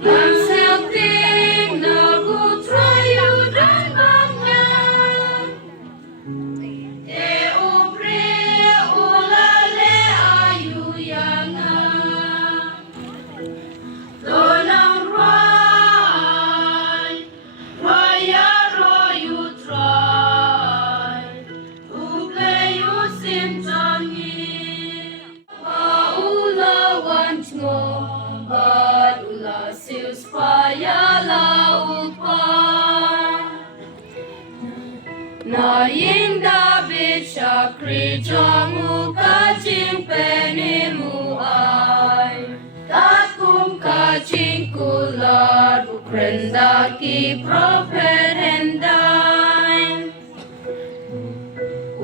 làm sao tin nào cũng trai yêu đến bao nhiêu để upre ulale ayuyanga donang rai raya royu try uple you simtangi ula once more but ula sis paya la upan na yinda bichakri jamu kajing penimu ai takum kajing kular ukrenda ki properendai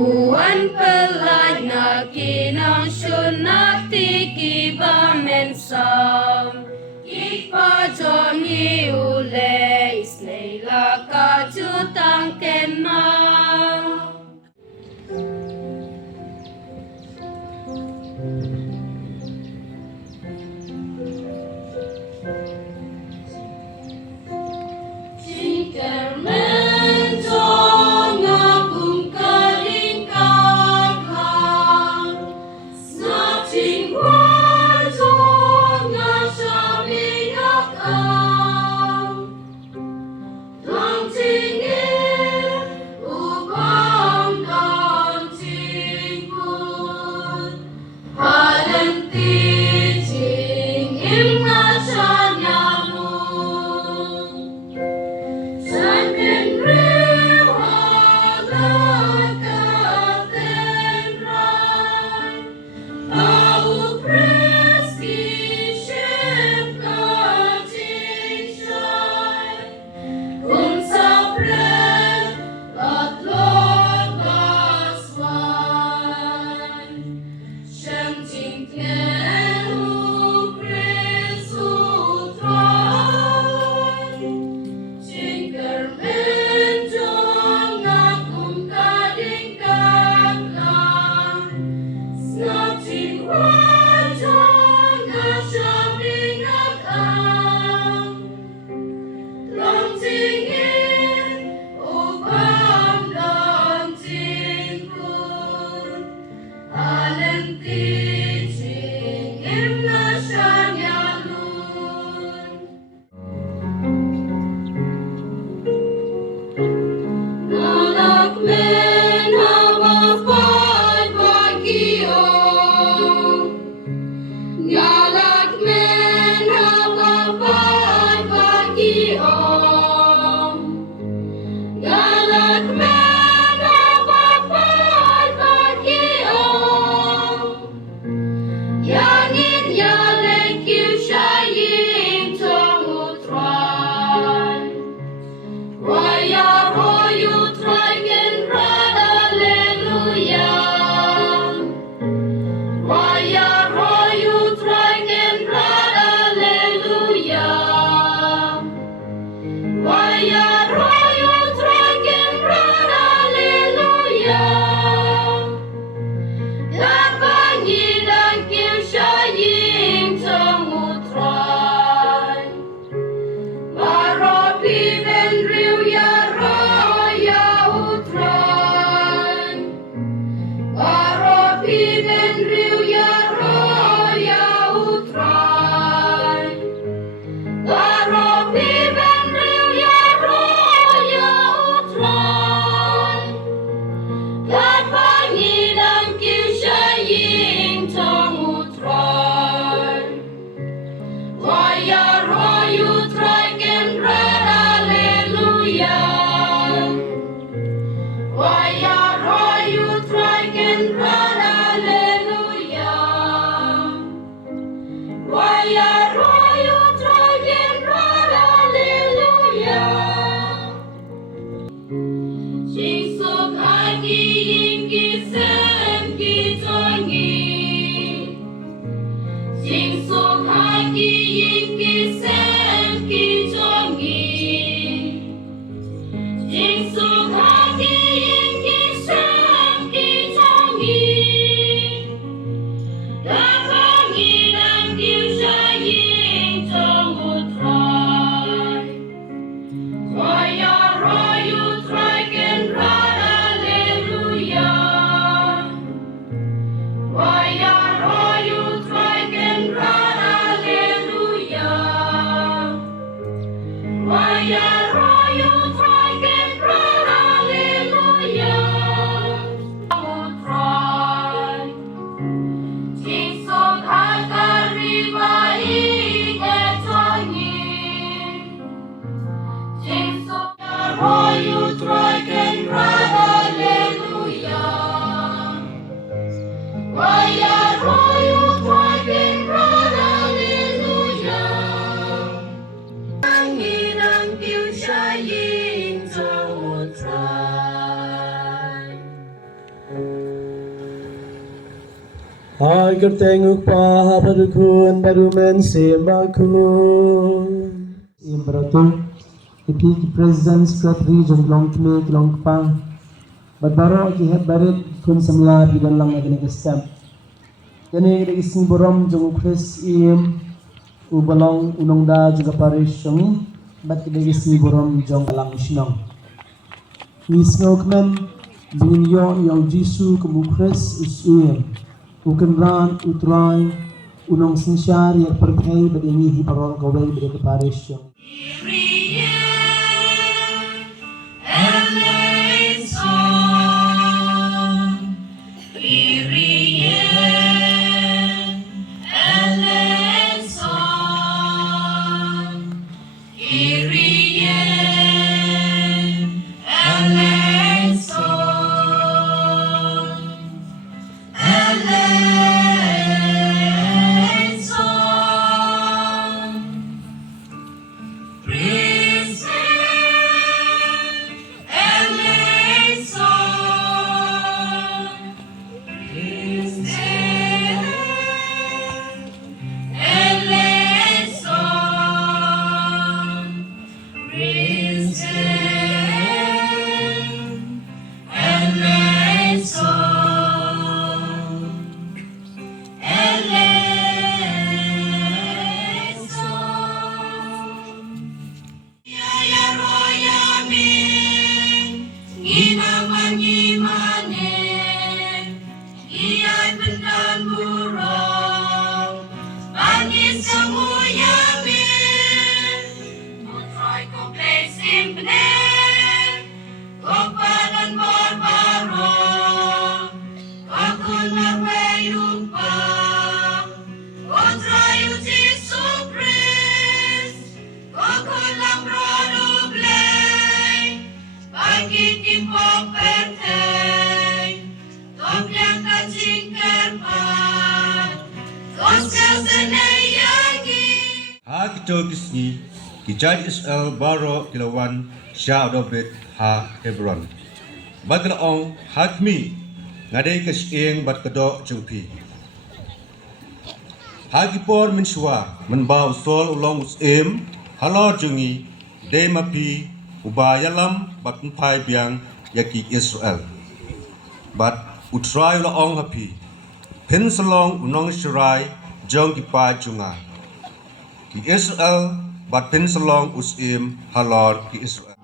uan pelaj na kinang shunati ki bamensam ikpa jongi ule isneila ka jutang kenang Cinkermen jonga bung karing kakang Snapching war jonga Hai kertenguk pa hapadukun barumen sembakun. Imperator iti ki President Secretary Jonglong Kme Klong Pa Badbaro ki het barit kun samla bidan lang agni kesam. Kani ising borom jong Chris im ubalong unongda juga parish songi bat ki ising borom jong alang sinong. Ni snokmen bingin yo yang Jisu kemu Chris isuim. Uken ran utrai unong sinsyar yang perthai badingi hi parol kawai bade ke parish song. Kisni Kijai Israel Baro Kilawan Shah Dobet Ha Hebron Baglaong Hakmi Ngade Kasieng Bat Kado Jengpi Hagipor Minswa Menbau Sol Ulong Usim Halo Jungi Demapi Ubayalam Bat Mpai Biang Yaki Israel Bat Utrai Laong Hapi Pin Salong Unong Shirai Jong Kipai Jungai Ki Israel bat pin salong usim halor ki Israel.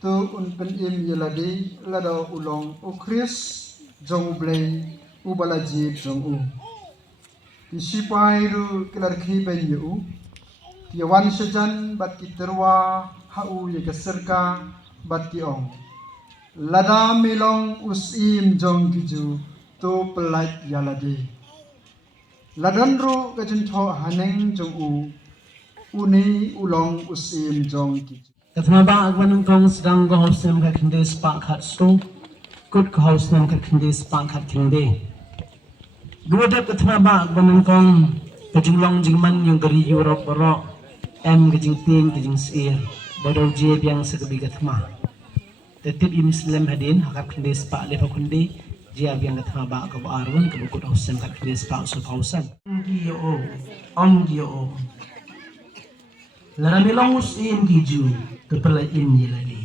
Tu unpen im yeladi lado ulong ukris jong ublay ubalaji jong u. Isipai ru kelarki ben yu. Yawan sejan bat kiterwa hau ye keserka bat kiong. Lada milong usim jong kiju tu pelait yaladi. Ladan ru kajun tho haneng jong u. Uni ulong usim jong kiju. Katma ba agwan kong sedang go house nem kat kinde spa kat sto. Good go house nem kat kinde spa kat kinde. Gua dap katma ba agwan kong kejulong jingman yung dari Europe baro. Em kejing ting kejing sir. Baru je biang sekebi katma. Tetip im Muslim hadin hakap kinde spa lepa kunde. Dia biang katma ba ke arun ke good house nem kat kinde spa usul kausan. Onggi o. Larami long usin kiju kepala ini lagi.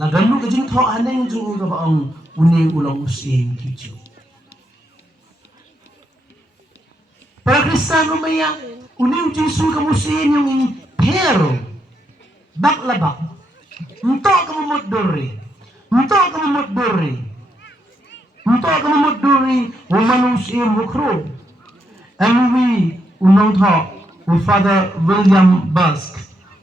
Lagan lu kejing tho aneng jung ke baong uni ulang usin kiju. Para Kristen rumaya uni Yesu kamu usin yung in pero baklabak. Ento kamu modore. Ento kamu modore umanusin bukro. Emi unong tho Father William Busk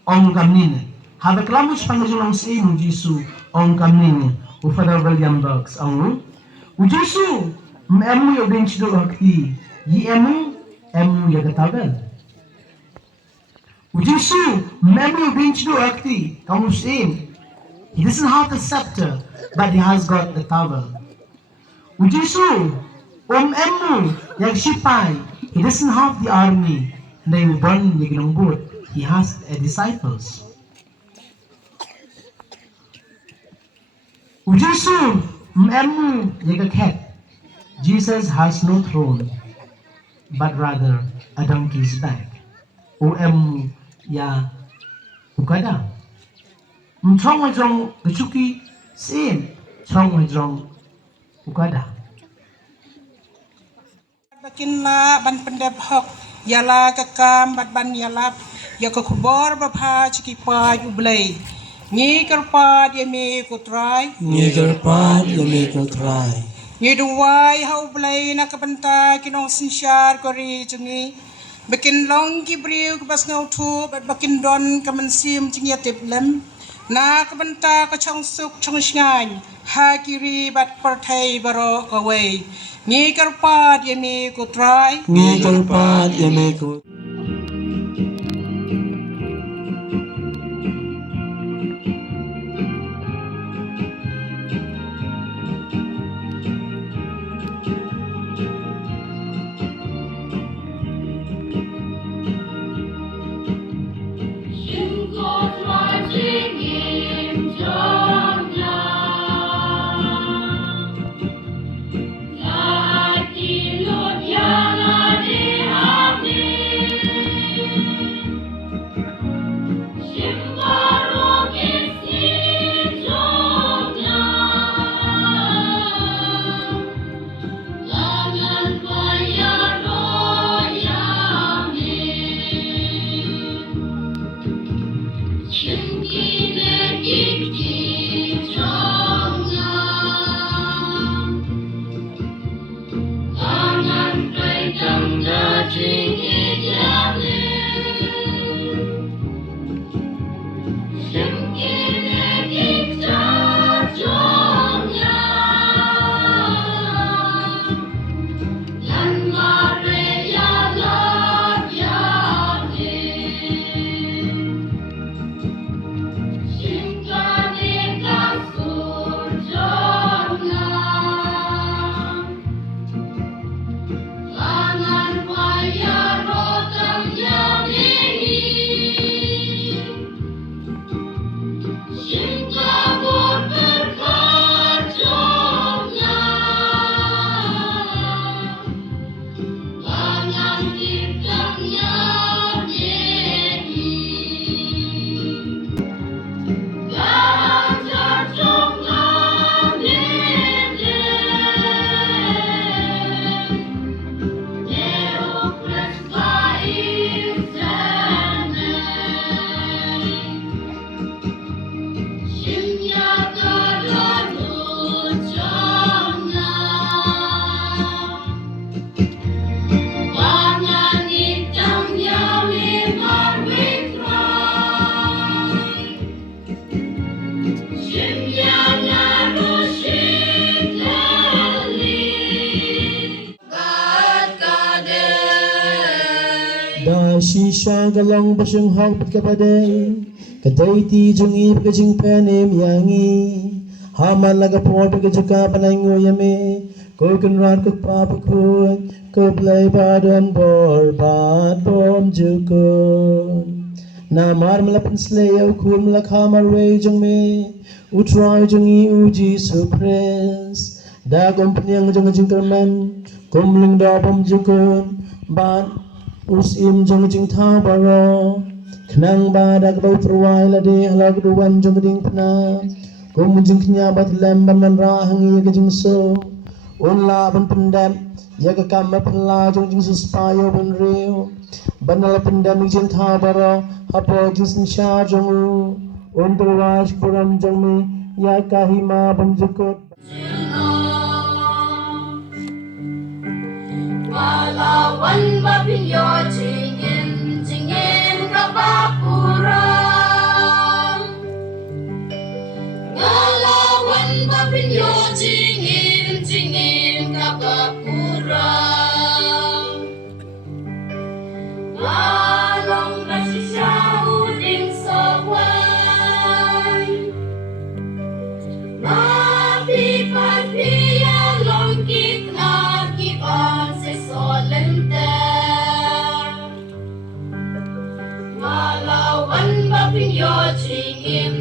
Ong Kamnine. Have klamus pangajulang si Jesu Ong Kamnine. Father William Busk Ong. Jesu emu yo benchdo akti. Yi emu yo katagal. Jesu emu yo benchdo akti. Kamu sin. He doesn't have the scepter, but he has got the towel. Jesu emu yang sipai. He doesn't have the army. They will burn the boat. He has disciples. Ujisu emu yaga cat. Jesus has no throne, but rather a donkey's back. Emu ya ukada. Chong wajong kecuki sin. Chong wajong ukada. Bakinla ban pendep hok. Yala kakam ban yalap ya kubor bapha chiki pa ublay ni karpa dia me kutrai ni duwai ha ublay na kabanta kinong sinsyar kori jungi bakin long gibriu kabas ngau thu bakin don kamansim chingia teplem na kabanta ka chong suk chong shngan ha kiri bat partai baro away ni karpa dia me kutrai Shisha galong basyang hang patkapaday Kadai ti jungi pagajing penem yangi. Haman laga por pagajuka panay ngoyame. Ko kunrat ko papakun. Ko play badan bor bad bom jukun. Namar malapan slayaw kun malakhamar way jung me. Utray jungi uji supres. Dagom penyang jung jing termen. Kumling dabom jukun. Ban usim jung jing tabaro. Kenang badak bau perwai lade halag duan jung ding pena. Kum jing kenyabat lemban man rahangi kejing so. Unla ban pendam. Yaga kama penla jung jing suspayo ban reo. Banala pendam jing tabaro. Hapo jing sinsya jung u. Unterwaj puram jung me. Yaka hima ban jukut. Walawan babinyo jingin kapapurang. Walawan babinyo jingin kapapurang. Walong nasisyaw ding saway. Mapi-papi long kitna kiban se solente. Malawan babinyo jingin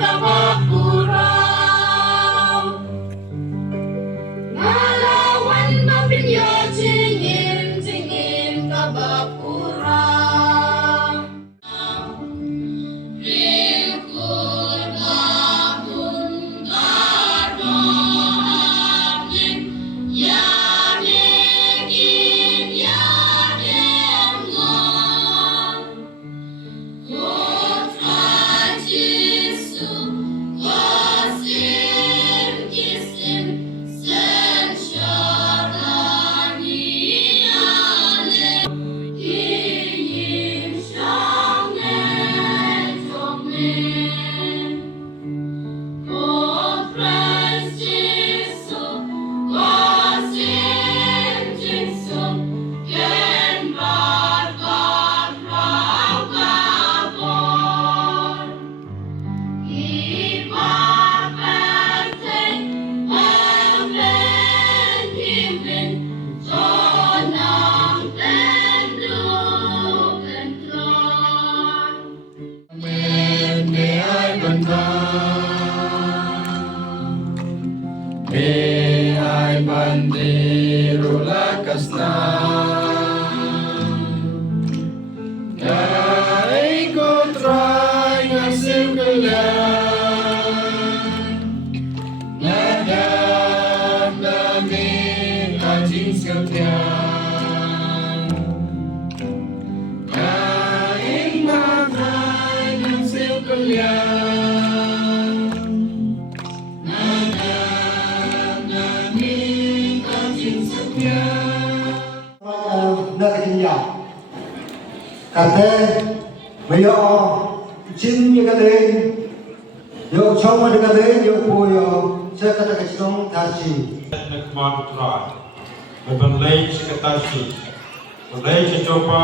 kapapurang. Malawan babinyo jingin kapapurang. Rikun abun gardohamin yanegin yadengon. Kotra Jesu kosim kisim sen syarani ale. Iyim shangen jomen. Kotra Jesu kosim jinsum ken barbar rangkapon. Ipapenteng emen himin tonang tenduk entron. May bandiru lakasna. Kay ko try ngasim kalan. Nadamdamin ating sakyan. Kain magay ngasim kalan. Nadamdamin ating sakyan. Nakatinya kate mayo jin ye kate yo choma de kate yo poyo se kata kachong tasi Nakmatra, Mabanlay Sikatashi, Malay Chichopa,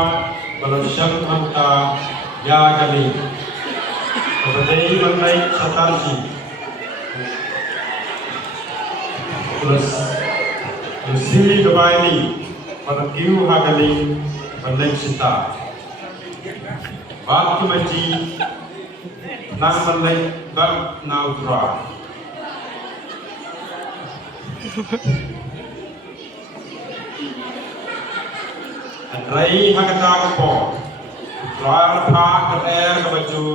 Balashak Manta, Yagali, Mabanlay Malay Satashi, Lucy Gabaili, Manakiu Hagali, Malay Sita, Batumaji, Namalay Bab Nautra. Rai hakata ko, Rara pa ka air ka baju.